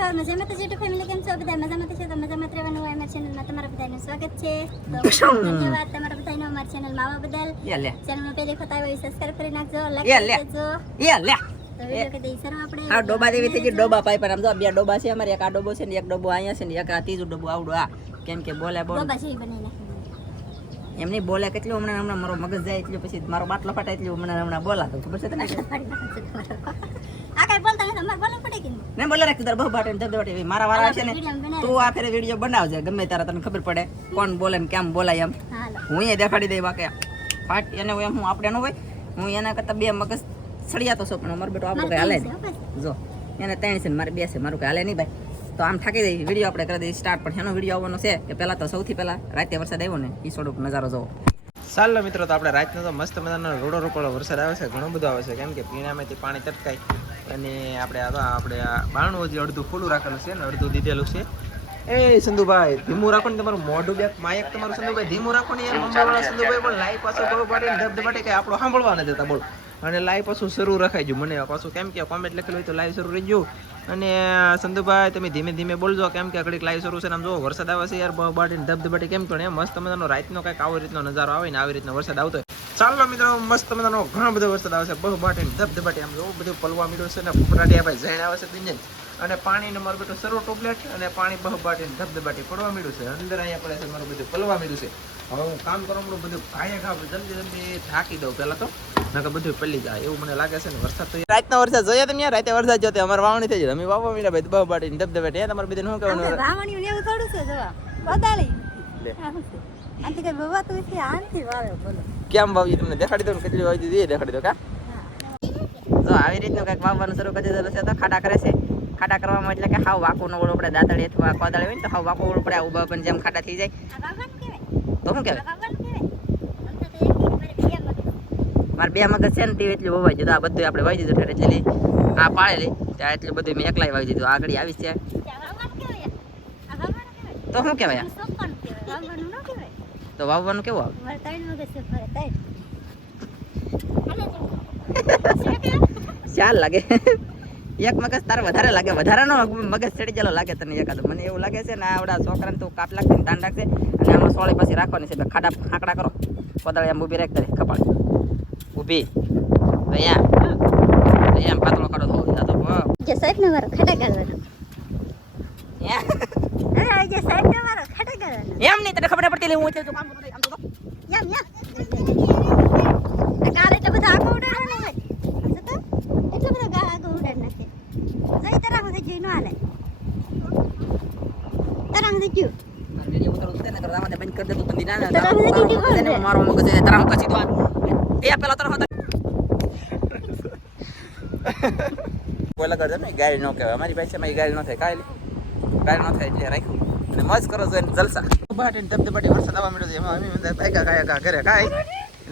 ભાવ મજામાં તો જેટલું ફેમિલી કેમ છો? બધા મજામાં છે તો મજામાં રહેવાનું. હોય અમારી ચેનલમાં તમારા બધાનું સ્વાગત છે. ધન્યવાદ તમારા બધાનો અમારી ચેનલમાં આવવા બદલ. ચેનલમાં પહેલી વખત આવ્યો સબસ્ક્રાઇબ કરી નાખજો લાઈક લે આ ડોબા જેવી થઈ ગઈ ડોબા પાઈ પર. આમ જો બે ડોબા છે અમારે. એક આ ડોબો છે ને એક ડોબો અહીંયા છે ને એક આ ત્રીજું ડોબો આવડું. આ કેમ કે બોલે બોલ. એમની બોલે કેટલું? હમણાં હમણાં મારો મગજ જાય એટલું પછી મારો બાટલો ફાટે એટલું હમણાં હમણાં બોલાતો. ખબર છે તને? આ બોલતા નથી અમારે બોલવું પડે કે ને બોલે રાખતું તારે બહુ બાટે ધબ ધબાટે મારા વાળા છે ને તું આ ફેરે વીડિયો બનાવજે ગમે તારા તને ખબર પડે કોણ બોલે ને કેમ બોલાય એમ. હું એ દેખાડી દઈ બાકી ફાટ એને એમ હું આપણે ન હોય હું એના કરતા બે મગજ સળિયાતો છો પણ અમારો બેટો આપણું કઈ હાલે જો એને ત્રણ છે મારે બે છે મારું કઈ હાલે નહીં ભાઈ. તો આમ થાકી દઈ વીડિયો આપણે કરી દઈએ સ્ટાર્ટ પણ એનો વીડિયો આવવાનો છે કે પહેલાં તો સૌથી પહેલા રાતે વરસાદ આવ્યો ને એ થોડુંક નજારો જોવો. ચાલો મિત્રો તો આપણે રાતનો તો મસ્ત મજાનો રોડો રોકડો વરસાદ આવે છે ઘણો બધો આવે છે કેમ કે પીણામાંથી પાણી તટકાય. અને આપણે આ આપણે આ બારણું હજી અડધું ખુલ્લું રાખેલું છે ને અડધું દીધેલું છે. એ સંધુભાઈ ધીમું રાખો ને તમારું મોઢું બે માયક તમારું સંધુભાઈ ધીમું રાખો ને યાર મુંબઈવાળા સંધુભાઈ પણ લાઈવ પાછો બહુ ધબ માટે કે આપણો સાંભળવા નથી દેતા બોલો. અને લાઈવ પાછું શરૂ રખાઈ મને પાછું કેમ કે કોમેન્ટ લખેલું હોય તો લાઈવ શરૂ રહી ગયું. અને સંધુભાઈ તમે ધીમે ધીમે બોલજો કેમ કે ઘડીક લાઈવ શરૂ છે ને આમ જો વરસાદ આવે છે યાર બહુ બાટીને ધબધબાટી કેમ તો ને મસ્ત મજાનો રાતનો કંઈક આવી રીતનો નજારો આવે ને આવી રીતનો વરસાદ આવતો હોય. ચાલો મિત્રો મસ્ત મજાનો ઘણો બધો વરસાદ આવે છે. બહુ બાટીને ધબધબાટી આમ એવું બધું પલવા મીડું છે ને ફૂફડાટી ભાઈ ઝેણ આવે છે દિન અને પાણી ને મારું બેટું સરો ટોપલેટ અને પાણી બહુ બાટીને ધબધબાટી પડવા મીડું છે. અંદર અહીંયા પડે છે મારું બધું પલવા મીડું છે. હવે હું કામ કરવાનું બધું ખાય ખાવ જલ્દી જલ્દી થાકી દઉં પહેલા તો. નકર બધું પલ્લી જાય. એવું મને લાગે છે ને વરસાદ તો રાતનો વરસાદ જોઈએ તમે યાર? રાતે વરસાદ જોતે અમારે વાવણી થઈ જાય અમે વાવવા મીડા ભાઈ બહુ બાટીને ધબધબાટી. તમારે બધું શું કહેવાનું વાવણી એવું થોડું છે જોવા બદાળી લે. આ શું છે? આનાથી કઈ વાવે બોલો. કેમ વાવી તમને દેખાડી દઉં કેટલી વાવી દીધી? એ દેખાડી દો કા? જો આવી રીતનું કંઈક વાવવાનું શરૂ કરી દીધેલું છે તો ખાડા કરે છે. ખાડા કરવામાં એટલે કે હાવ વાકું ન ઓળું પડે દાંતળી અથવા કોદાળી હોય ને તો હાવ વાકું ઓળું પડે આવું પણ જેમ ખાડા થઈ જાય. તો શું કહેવાય? તો મારે બે મગજ મારે બે મગજ છે ને તે એટલું વવાઈ દીધું આ બધું આપણે વાવી દીધું ઠેર એટલી આ પાળેલી ત્યાં એટલું બધું મેં એકલાય વાવી દીધું. આગળ આવી છે તો શું કહેવાય? તો વાવવાનું કેવું આવે? તો. ચાલ લાગે. એક મગજ તારે વધારે લાગે. વધારાનો મગજ ચડી ગયેલો લાગે તને એકાદ મને એવું લાગે છે ને આવડા છોકરાને તું કાપ લાગશે ને દાન રાખશે અને આમાં સોળી પછી રાખવાની છે ખાડા આંકડા કરો. કોદાળી આમ ઊભી રાખ તારી કપાળ. ઊભી. અહીંયા. અહીંયા આમ પાતળો કાઢો થવો સાહેબ સાહેબને મારો ખાડા કાઢવાનો એમ અરે ગાળવાનો નહીં તને ખબર નહીં પડતી હું એટલે કામ કરું આમ તો યમ આ એટલે બધા આમ જો તો? એટલો બધો ગાળ આગો ઉડાડી નાખે જઈ તરા હું જઈ નો હાલે. તરા હું જઈ ને ના ના ને ને? ગાડી ન કહેવાય. અમારી પાસે ગાડી ન થાય. કાલે ગાડી ન થાય એટલે રાખ્યું. અને મસ્ત કરો છો એને જલસા. બાટી ધબધબાટી વરસાદ આવવા મળ્યો છે. એમાં અમે ભાગ્યા કાયા કા ઘરે. કાય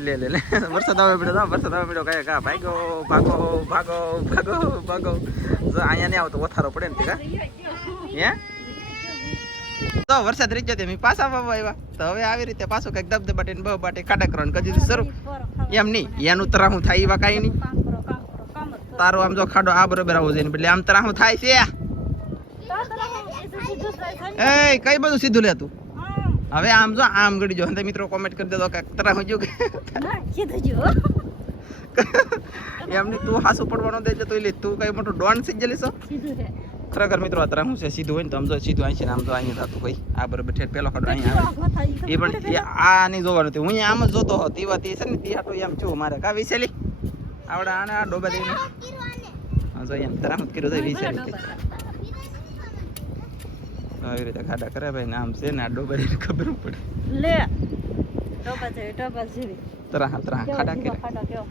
લે લે લે. વરસાદ મળ્યો તો વરસાદ આવવા મળ્યો કાયા કા ભાગો ભાગો ભાગો ભાગો ભાગો. જો અહીંયા નહીં આવતો વથારો પડે ને તે, કા? હે? તો વરસાદ રહી ગયો મેં પાછા બાબા આવ્યા. તો હવે આવી રીતે પાછું કંઈક ધબધબાટી ને બહુ બાટી ખાડા કરવાનું કદી શરૂ. એમ નહીં, એનું તરાહું થાય એવા કાંઈ નહીં. તારો આમ જો ખાડો આ બરોબર આવો જોઈએ એટલે આમ તરાહું થાય છે. એ કઈ બધું સીધું લે તું? હવે આમ જો આમ ગડી જો અને મિત્રો કોમેન્ટ કરી દેજો કે તરાહું જો કે? સીધું જો એમ નહીં તું હાસ પડવાનો દેજે તો લે. તું કઈ મોટું ડોન સી જલી છો. ખરેખર મિત્રો અત્યારે હું છે? સીધું હોય ને તો આમ જો સીધું અહીં છે ને આમ તો અહીંયા થતું હોય. આ બરોબર ઠેઠ પેલો ખાડો અહીંયા આવે. એ પણ એ આ નહીં જોવાનું હતું. હું અહીંયા આમ જ જોતો હતો. તેવા તે છે ને તે આટો એમ છું મારે. કા વિશેલી આવડે આને આ ડોબા દઈને. હા જો એમ તરામ જ કર્યું તો વિસેલી કે આવી રીતે ખાડા કરે ભાઈ નામ છે ને આ ડોબા દઈને ખબર પડે. લે ટોપા જેવી ટોપા જેવી. ખાડા કરે ખાડો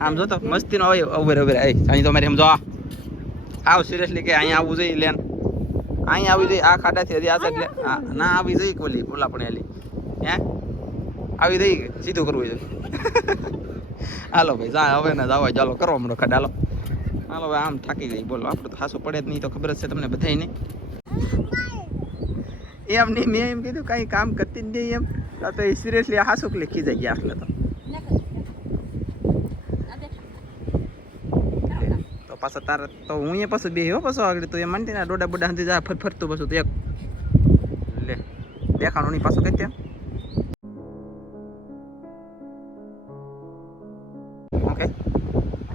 આમ જો તો મસ્તીનો હોય over over આય અહીં તો મારે એમ જો. આવ સિરિયસલી કે અહીંયા આવવું જોઈએ લેન અહીંયા આવી જોઈએ આ ખાડાથી હજી આ સાઈડ ના આવી જોઈએ કોલી ઓલા પણ એલી. હે? આવી જઈ સીધું કરવું જોઈએ હાલો ભાઈ જા હવે ને જાવ ચાલો કરો હમણાં ખાડા હાલો. હાલો ભાઈ આમ થાકી ગઈ. બોલો આપણે તો હાસું પડે જ નહીં તો ખબર જ છે તમને બધાય એમ નહીં મેં એમ કીધું કાંઈ કામ કરતી જ નહીં એમ. તો એ સિરિયસલી હાસુક લખી જાય ગયા આટલે તો. તો પાછા તારે તો હું એ પાછું બે હો પાછો આગળ તો એ માનતી ના ડોડા બોડા સુધી જા ફર ફરતું પાછું તો એક. લે દેખાણું નહીં પાછું કઈ ત્યાં. ઓકે.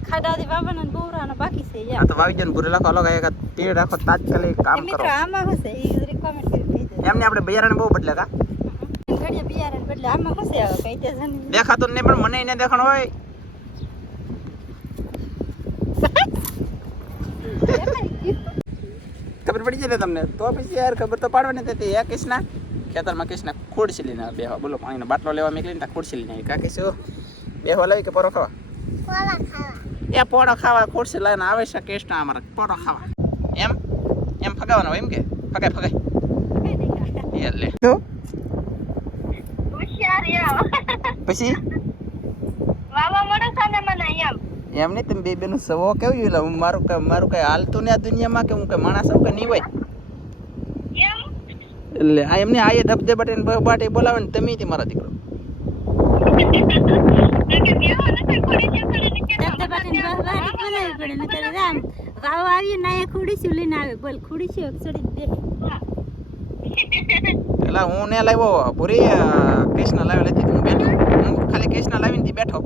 ખાડાથી વાવવાનો ને બોવરાનો બાકી છે આ તો વાવી જન ભૂરે રાખો અલગ એક તીર રાખો તાત્કાલિક કામ કરો મિત્રો આમાં હશે કરી દીધું એમને આપણે બિયારણ બહુ બદલે કા ઘડિયા બિયારણ બદલે. આમાં શું છે હવે? કઈ તે છે નહીં. દેખાતો જ પણ મને એને દેખાણ હોય. ખબર પડી જાય ને તમને? તો પછી યાર ખબર તો પાડવાની હતી. યા કૃષ્ણા ખેતરમાં કૃષ્ણા ખોડસી લઈને બેહો બેહવા. બોલો પાણીનો બાટલો લેવા નીકળીને ત્યાં ખોડસી લઈને કા કીશું બેહવા લાવી કે પરો ખાવા? એ પોળો ખાવા ખોડસી લઈને આવે છે કૃષ્ણ અમારે. પોડો ખાવા. એમ? એમ ફગાવાનો હોય એમ કે? ફગાય ફગાય. એ તો પછી વાવા મળે સાને મને એમ એમ નહીં તમે બે બેનું સવો કેવું એટલે હું મારું કઈ મારું કઈ હાલતું ને આ દુનિયામાં કે હું કઈ માણસ આવું કે નહીં હોય એટલે આ એમને આ ધબધે બટે બાટે બોલાવે ને તમે મારા દીકરો વાવ ને અહીંયા ખુડીશું લઈને આવે બોલ ચડીને બેઠી પેલા હું ને લાવ્યો પૂરી કૃષ્ણ લાવ્યો લેતી હું બેઠો. હું ખાલી કૃષ્ણ લાવીને તી બેઠો.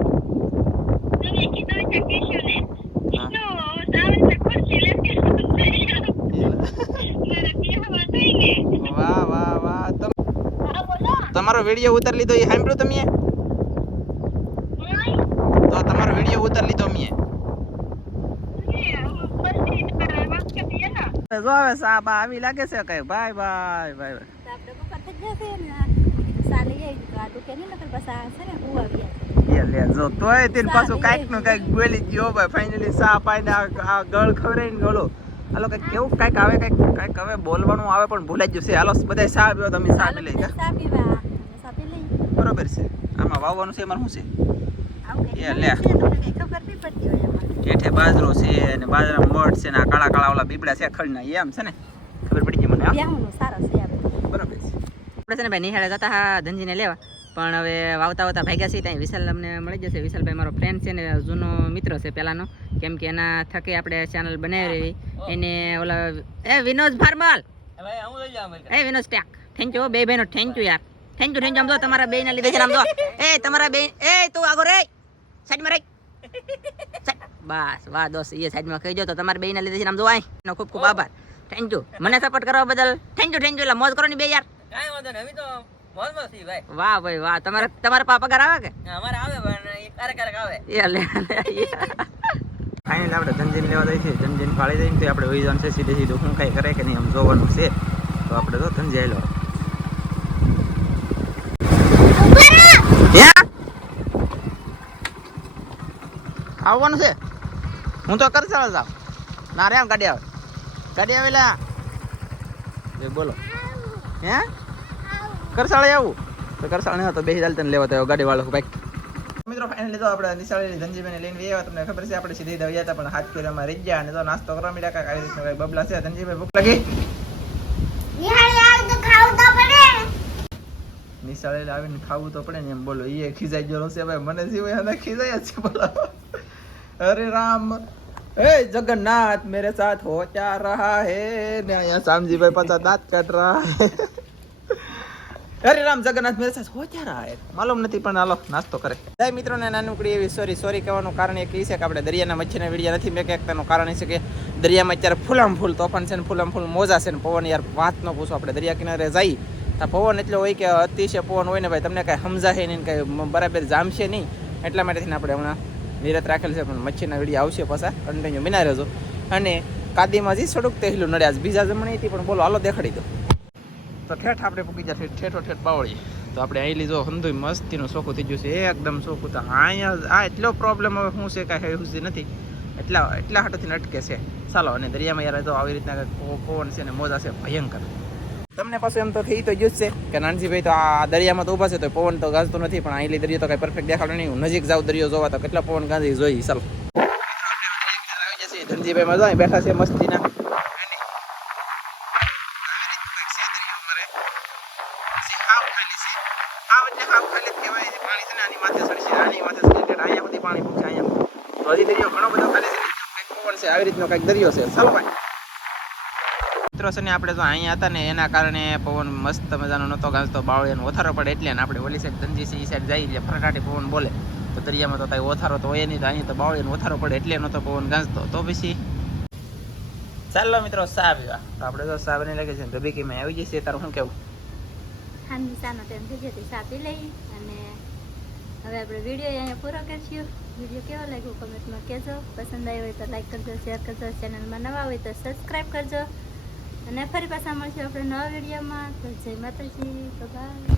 વાહ વાહ વાહ. તમારો વીડિયો ઉતાર લીધો એ સાંભળ્યું તમે? તો તમારો વીડિયો ઉતાર લીધો મેં. જો હવે સાહેબ આવી લાગે છે કઈ બાય બાય બાય ગયો બોલવાનું આવે પણ ભૂલાઈ જ છે. હાલો બધા સા પીવો તમે સા લઈ. બરોબર છે. આમાં વાવવાનું છે એમાં શું. છે? ઠેઠે બાજરો છે અને બાજરા મઠ છે ને આ કાળા કાળા ઓલા બીબડા છે ખડના એમ છે ને? ખબર પડી ગઈ મને હા? છે આપણે છે ને ભાઈ નિહાળે જતા હા ધનજીને લેવા. પણ હવે વાવતા વાવતા ભાગ્યા છે ત્યાં. વિશાલ અમને મળી જશે વિશાલભાઈ મારો ફ્રેન્ડ છે ને જૂનો મિત્ર છે પહેલાંનો કેમ કે એના થકી આપણે ચેનલ બનાવી રહી. એને ઓલા એ વિનોદ ફાર્મલ એ વિનોદ સ્ટેક થેન્ક યુ બે ભાઈનો. થેન્ક યુ યાર. થેન્ક યુ થેન્ક યુ આમ જો તમારા બે ના લીધે છે આમ જો. એ તમારા બે એ તું આગો રે. સાઈડમાં રહી. બસ વાહ દોસ્ત એ સાઈડમાં કહી દો તો તમારે બે ના લીધે છે આમ જોવાય. એનો ખૂબ ખૂબ આભાર. થેન્ક યુ મને સપોર્ટ કરવા બદલ થેન્ક યુ થેન્ક યુ એટલે મોજ કરો ને બે યાર. કાંઈ વાંધો નહીં અમે તો મોજમાં છીએ ભાઈ. વાહ ભાઈ વાહ. તમારે તમારા પા પગાર આવે કે? અમારે આવે પણ એ ક્યારેક ક્યારેક આવે. એ લે ફાઇનલ આપણે જનજીન લેવા જઈએ છીએ. ધનજીન ફાળી દઈને તો આપણે વહી જવાનું છે સીધે સીધું શું કાંઈ કરે કે નહીં આમ જોવાનું છે. તો આપણે તો ધનજી આવેલો આવવાનું છે? હું તો કરસાળ જાવ ના રે આમ ગાડી આવે. ગાડી આવેલા? એ બોલો. હે? કરસાળે આવું? તો કરસાળે તો બેસી ચાલ તને લેવા તો ગાડી વાળો બાઈક મિત્રો ફાઇનલી તો આપણે નિશાળી ધનજીભાઈને લઈને આવ્યા તમને ખબર છે આપણે સીધી દવ્યા હતા પણ હાથ ફેરમાં રહી ગયા અને તો નાસ્તો કરવા મીડા કાંઈક આવી રીતના બબલા છે. ધનજીભાઈ ભૂખ લાગી? નિશાળે આવીને ખાવું તો પડે ને એમ બોલો. એ ખીજાઈ ગયો છે ભાઈ. મને સિવાય અને ખીજાય જ છે બોલો. અરે રામ. હે જગન્નાથ, મેરે સાથ હો ક્યા રહા હે? ને અહીંયા શામજીભાઈ પાછા દાંત કાઢ રહા હરે રામ, જગન્નાથ, મેરે સાથ હો ક્યાં રહા હે? માલુમ નથી, પણ હાલો, નાસ્તો કરે. જય મિત્રોને નાનકડી એવી સોરી સોરી કહેવાનું કારણ એ છે કે આપણે દરિયાના મચ્છીના વિડીયા નથી મેં તેનું કારણ એ છે કે દરિયામાં અત્યારે ફૂલામ ફૂલ, તોફાન છે ને ફૂલામ ફૂલ, મોજા છે ને પવન, યાર, વાત ન પૂછો, આપણે દરિયા કિનારે જઈ. તો પવન એટલે હોય કે અતિશય પવન હોય ને ભાઈ, તમને કાંઈ સમજાશે નહીં કાંઈ બરાબર જામશે નહીં, એટલા માટે થઈને આપણે હમણાં નિરત રાખેલ છે, પણ મચ્છીના વીડિયો આવશે પાછા. કન્ટિન્યુ બિના રહેજો અને કાદીમાં જી સડક તહેલું નડ્યા બીજા જમણી હતી, પણ બોલો, હાલો દેખાડી દો. તો ઠેઠ આપણે પૂકી જાય ઠેઠો, ઠેઠ બાવળી. તો આપણે અહીં લીધો હંધુ મસ્તીનું સોખું થઈ ગયું છે, એકદમ સોખું. તો અહીંયા આ એટલો પ્રોબ્લેમ હવે શું છે, કાંઈ એવું નથી. એટલા એટલા હાટોથી અટકે છે. ચાલો, અને દરિયામાં યાર, તો આવી રીતના પવન છે ને, મોજા છે, ભયંકર. તમને પાછું એમ તો થઈ તો જ છે. કે નાનજીભાઈ તો આ દરિયામાં તો ઊભા છે, તો પવન તો ગાજતો નથી, પણ અહીંલી દરિયો તો કઈ પરફેક્ટ દેખાડો નહીં. નજીક જાઉં દરિયો જોવા, તો કેટલા પવન ગાંધી જોઈ, ચાલો. ધનજીભાઈ મજા બેઠા છે મસ્તીના. આવી રીતનો કંઈક દરિયો છે. ચાલો ભાઈ. મિત્રો છે ને, આપણે તો અહીંયા હતા ને, એના કારણે પવન મસ્ત મજાનો નહોતો ગાજતો. બાવળિયાનો ઓથારો પડે એટલે ને આપણે ઓલી સાઈડ ધનજી એ સાઈડ જઈએ એટલે ફરકાટી પવન બોલે. તો દરિયામાં તો કાંઈ ઓથારો તો હોય નહીં, તો અહીંયા તો બાવળિયાનો ઓથારો પડે એટલે નહોતો પવન ગાંજતો. તો પછી ચાલો મિત્રો સા પીવા. તો આપણે તો સા બની લાગે છે ધબીકીમાં આવી જશે તારું શું કેવું સાંજની સાનો ટાઈમ થઈ જતી ચા પી લઈ. અને હવે આપણે વીડિયો અહીંયા પૂરો કરશું. વીડિયો કેવો લાગ્યો? કમેન્ટમાં કહેજો. પસંદ આવ્યો હોય તો લાઈક કરજો શેર કરજો ચેનલમાં નવા હોય તો સબસ્ક્રાઈબ કરજો. અને ફરી પાછા મળશું આપણે નવા વિડીયોમાં. તો જય માતાજી તો બાય